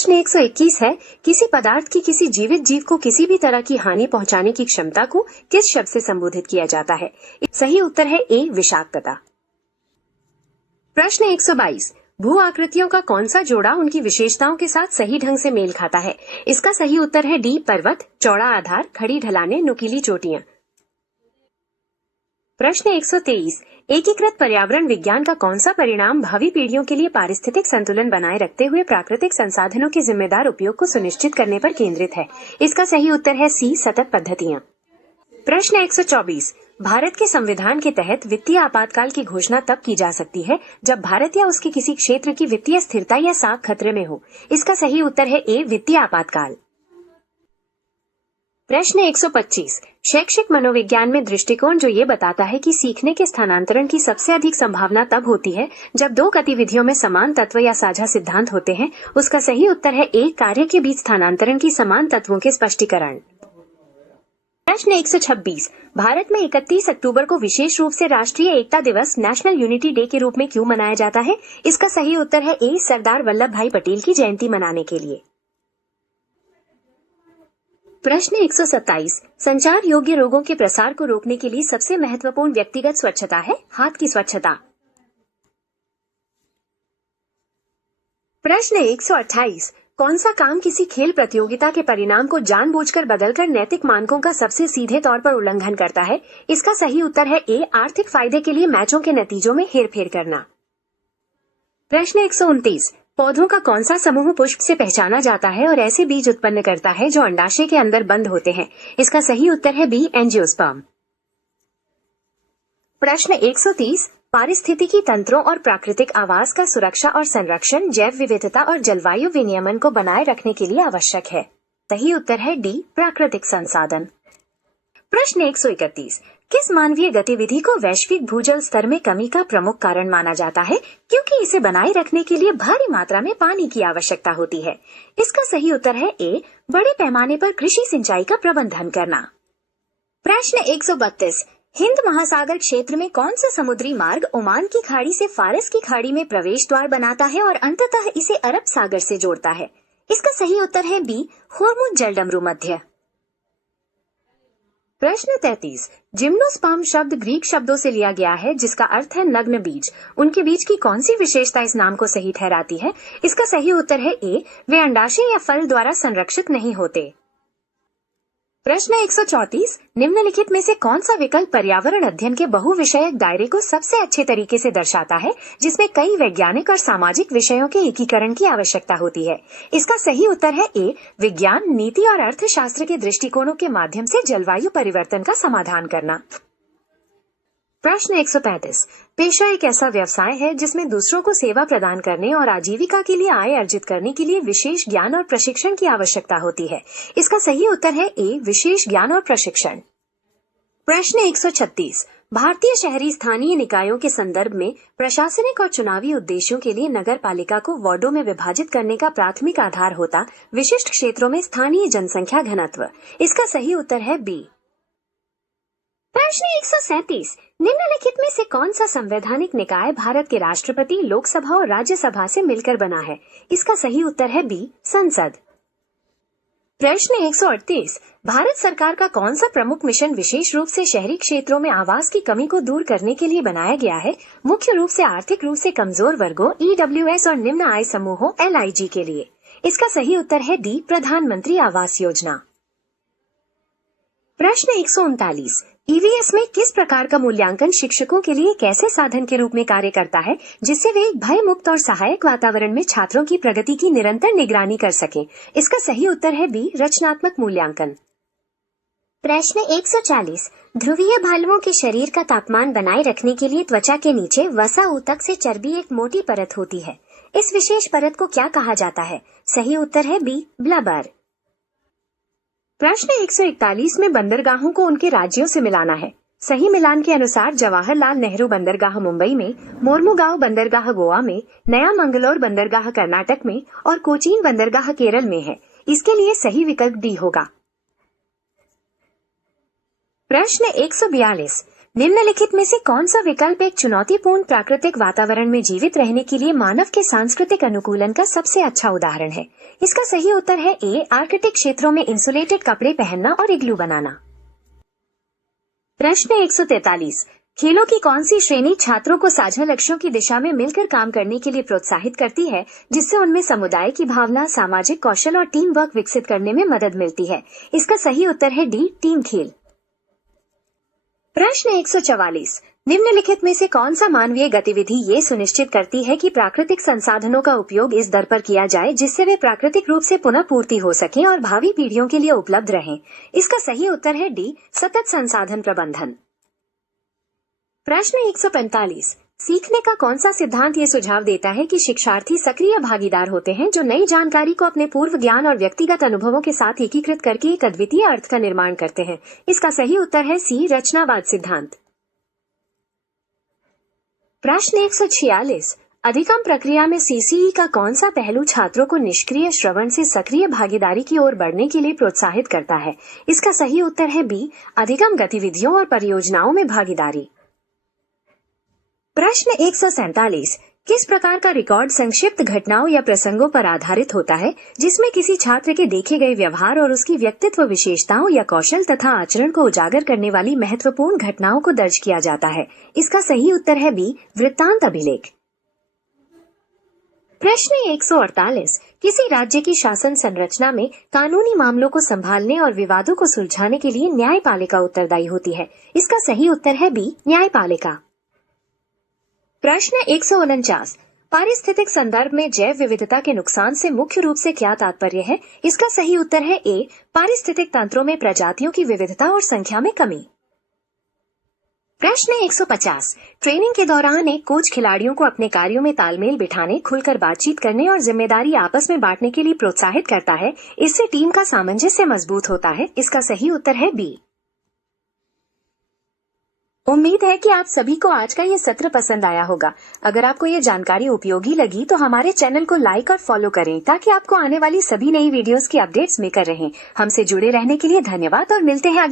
प्रश्न 121 है, किसी पदार्थ की किसी जीवित जीव को किसी भी तरह की हानि पहुंचाने की क्षमता को किस शब्द से संबोधित किया जाता है? सही उत्तर है ए, विषाक्तता। प्रश्न 122, भू आकृतियों का कौन सा जोड़ा उनकी विशेषताओं के साथ सही ढंग से मेल खाता है? इसका सही उत्तर है डी, पर्वत, चौड़ा आधार, खड़ी ढलानें, नुकीली चोटियां। प्रश्न 123, एकीकृत पर्यावरण विज्ञान का कौन सा परिणाम भावी पीढ़ियों के लिए पारिस्थितिक संतुलन बनाए रखते हुए प्राकृतिक संसाधनों के जिम्मेदार उपयोग को सुनिश्चित करने पर केंद्रित है? इसका सही उत्तर है सी, सतत पद्धतियां। प्रश्न 124, भारत के संविधान के तहत वित्तीय आपातकाल की घोषणा तब की जा सकती है जब भारत या उसके किसी क्षेत्र की वित्तीय स्थिरता या साख खतरे में हो। इसका सही उत्तर है ए, वित्तीय आपातकाल। प्रश्न 125, शैक्षिक मनोविज्ञान में दृष्टिकोण जो ये बताता है कि सीखने के स्थानांतरण की सबसे अधिक संभावना तब होती है जब दो गतिविधियों में समान तत्व या साझा सिद्धांत होते हैं। उसका सही उत्तर है ए, कार्य के बीच स्थानांतरण की समान तत्वों के स्पष्टीकरण। प्रश्न 126, भारत में 31 अक्टूबर को विशेष रूप से राष्ट्रीय एकता दिवस नेशनल यूनिटी डे के रूप में क्यों मनाया जाता है? इसका सही उत्तर है ए, सरदार वल्लभ भाई पटेल की जयंती मनाने के लिए। प्रश्न 127, संचार योग्य रोगों के प्रसार को रोकने के लिए सबसे महत्वपूर्ण व्यक्तिगत स्वच्छता है हाथ की स्वच्छता। प्रश्न 128, कौन सा काम किसी खेल प्रतियोगिता के परिणाम को जानबूझकर बदलकर नैतिक मानकों का सबसे सीधे तौर पर उल्लंघन करता है? इसका सही उत्तर है ए, आर्थिक फायदे के लिए मैचों के नतीजों में हेरफेर करना। प्रश्न 129, पौधों का कौन सा समूह पुष्प से पहचाना जाता है और ऐसे बीज उत्पन्न करता है जो अंडाशय के अंदर बंद होते हैं? इसका सही उत्तर है बी, एंजियोस्पर्म। प्रश्न 130, पारिस्थितिकी तंत्रों और प्राकृतिक आवास का सुरक्षा और संरक्षण जैव विविधता और जलवायु विनियमन को बनाए रखने के लिए आवश्यक है। सही उत्तर है डी, प्राकृतिक संसाधन। प्रश्न 131, किस मानवीय गतिविधि को वैश्विक भूजल स्तर में कमी का प्रमुख कारण माना जाता है क्योंकि इसे बनाए रखने के लिए भारी मात्रा में पानी की आवश्यकता होती है? इसका सही उत्तर है ए, बड़े पैमाने पर कृषि सिंचाई का प्रबंधन करना। प्रश्न 132, हिंद महासागर क्षेत्र में कौन सा समुद्री मार्ग ओमान की खाड़ी से फारस की खाड़ी में प्रवेश द्वार बनाता है और अंततः इसे अरब सागर से जोड़ता है? इसका सही उत्तर है बी, होर्मुज जलडमरू मध्य। प्रश्न 33, जिम्नोस्पर्म शब्द ग्रीक शब्दों से लिया गया है जिसका अर्थ है नग्न बीज। उनके बीज की कौन सी विशेषता इस नाम को सही ठहराती है? इसका सही उत्तर है ए, वे अंडाशय या फल द्वारा संरक्षित नहीं होते। प्रश्न 134, निम्नलिखित में से कौन सा विकल्प पर्यावरण अध्ययन के बहुविषयक दायरे को सबसे अच्छे तरीके से दर्शाता है जिसमें कई वैज्ञानिक और सामाजिक विषयों के एकीकरण की आवश्यकता होती है? इसका सही उत्तर है ए, विज्ञान, नीति और अर्थशास्त्र के दृष्टिकोणों के माध्यम से जलवायु परिवर्तन का समाधान करना। प्रश्न 135, पेशा एक ऐसा व्यवसाय है जिसमें दूसरों को सेवा प्रदान करने और आजीविका के लिए आय अर्जित करने के लिए विशेष ज्ञान और प्रशिक्षण की आवश्यकता होती है। इसका सही उत्तर है ए, विशेष ज्ञान और प्रशिक्षण। प्रश्न 136, भारतीय शहरी स्थानीय निकायों के संदर्भ में प्रशासनिक और चुनावी उद्देश्यों के लिए नगर पालिका को वार्डों में विभाजित करने का प्राथमिक आधार होता विशिष्ट क्षेत्रों में स्थानीय जनसंख्या घनत्व। इसका सही उत्तर है बी। प्रश्न 137, निम्नलिखित में से कौन सा संवैधानिक निकाय भारत के राष्ट्रपति, लोकसभा और राज्यसभा से मिलकर बना है? इसका सही उत्तर है बी, संसद। प्रश्न 138, भारत सरकार का कौन सा प्रमुख मिशन विशेष रूप से शहरी क्षेत्रों में आवास की कमी को दूर करने के लिए बनाया गया है, मुख्य रूप से आर्थिक रूप से कमजोर वर्गों EWS और निम्न आय समूहों LIG के लिए? इसका सही उत्तर है डी, प्रधानमंत्री आवास योजना। प्रश्न 139, EVS में किस प्रकार का मूल्यांकन शिक्षकों के लिए एक ऐसे साधन के रूप में कार्य करता है जिससे वे एक भय मुक्त और सहायक वातावरण में छात्रों की प्रगति की निरंतर निगरानी कर सकें? इसका सही उत्तर है बी, रचनात्मक मूल्यांकन। प्रश्न 140, ध्रुवीय भालुओं के शरीर का तापमान बनाए रखने के लिए त्वचा के नीचे वसा ऊतक से चर्बी एक मोटी परत होती है। इस विशेष परत को क्या कहा जाता है? सही उत्तर है बी, ब्लबर। प्रश्न 141 में बंदरगाहों को उनके राज्यों से मिलाना है। सही मिलान के अनुसार जवाहरलाल नेहरू बंदरगाह मुंबई में, मोर्मुगांव बंदरगाह गोवा में, नया मंगलोर बंदरगाह कर्नाटक में और कोचीन बंदरगाह केरल में है। इसके लिए सही विकल्प डी होगा। प्रश्न 142, निम्नलिखित में से कौन सा विकल्प एक चुनौतीपूर्ण प्राकृतिक वातावरण में जीवित रहने के लिए मानव के सांस्कृतिक अनुकूलन का सबसे अच्छा उदाहरण है? इसका सही उत्तर है ए, आर्कटिक क्षेत्रों में इंसुलेटेड कपड़े पहनना और इग्लू बनाना। प्रश्न 143, खेलों की कौन सी श्रेणी छात्रों को साझा लक्ष्यों की दिशा में मिलकर काम करने के लिए प्रोत्साहित करती है, जिससे उनमें समुदाय की भावना, सामाजिक कौशल और टीम वर्क विकसित करने में मदद मिलती है? इसका सही उत्तर है डी, टीम खेल। प्रश्न 144, निम्नलिखित में से कौन सा मानवीय गतिविधि ये सुनिश्चित करती है कि प्राकृतिक संसाधनों का उपयोग इस दर पर किया जाए जिससे वे प्राकृतिक रूप से पुनः पूर्ति हो सकें और भावी पीढ़ियों के लिए उपलब्ध रहें? इसका सही उत्तर है डी, सतत संसाधन प्रबंधन। प्रश्न 145, सीखने का कौन सा सिद्धांत ये सुझाव देता है कि शिक्षार्थी सक्रिय भागीदार होते हैं जो नई जानकारी को अपने पूर्व ज्ञान और व्यक्तिगत अनुभवों के साथ एकीकृत करके एक अद्वितीय अर्थ का निर्माण करते हैं? इसका सही उत्तर है सी, रचनावाद सिद्धांत। प्रश्न 146, अधिगम प्रक्रिया में सीसीई का कौन सा पहलू छात्रों को निष्क्रिय श्रवण से सक्रिय भागीदारी की ओर बढ़ने के लिए प्रोत्साहित करता है? इसका सही उत्तर है बी, अधिगम गतिविधियों और परियोजनाओं में भागीदारी। प्रश्न 147, किस प्रकार का रिकॉर्ड संक्षिप्त घटनाओं या प्रसंगों पर आधारित होता है जिसमें किसी छात्र के देखे गए व्यवहार और उसकी व्यक्तित्व विशेषताओं या कौशल तथा आचरण को उजागर करने वाली महत्वपूर्ण घटनाओं को दर्ज किया जाता है? इसका सही उत्तर है बी, वृत्तांत अभिलेख। प्रश्न 148, किसी राज्य की शासन संरचना में कानूनी मामलों को संभालने और विवादों को सुलझाने के लिए न्यायपालिका उत्तरदायी होती है? इसका सही उत्तर है बी, न्यायपालिका। प्रश्न 149, पारिस्थितिक संदर्भ में जैव विविधता के नुकसान से मुख्य रूप से क्या तात्पर्य है? इसका सही उत्तर है ए, पारिस्थितिक तंत्रों में प्रजातियों की विविधता और संख्या में कमी। प्रश्न 150, ट्रेनिंग के दौरान एक कोच खिलाड़ियों को अपने कार्यों में तालमेल बिठाने, खुलकर बातचीत करने और जिम्मेदारी आपस में बांटने के लिए प्रोत्साहित करता है। इससे टीम का सामंजस्य मजबूत होता है। इसका सही उत्तर है बी। उम्मीद है कि आप सभी को आज का ये सत्र पसंद आया होगा। अगर आपको ये जानकारी उपयोगी लगी तो हमारे चैनल को लाइक और फॉलो करें ताकि आपको आने वाली सभी नई वीडियोस की अपडेट्स मिलकर रहें। हमसे जुड़े रहने के लिए धन्यवाद और मिलते हैं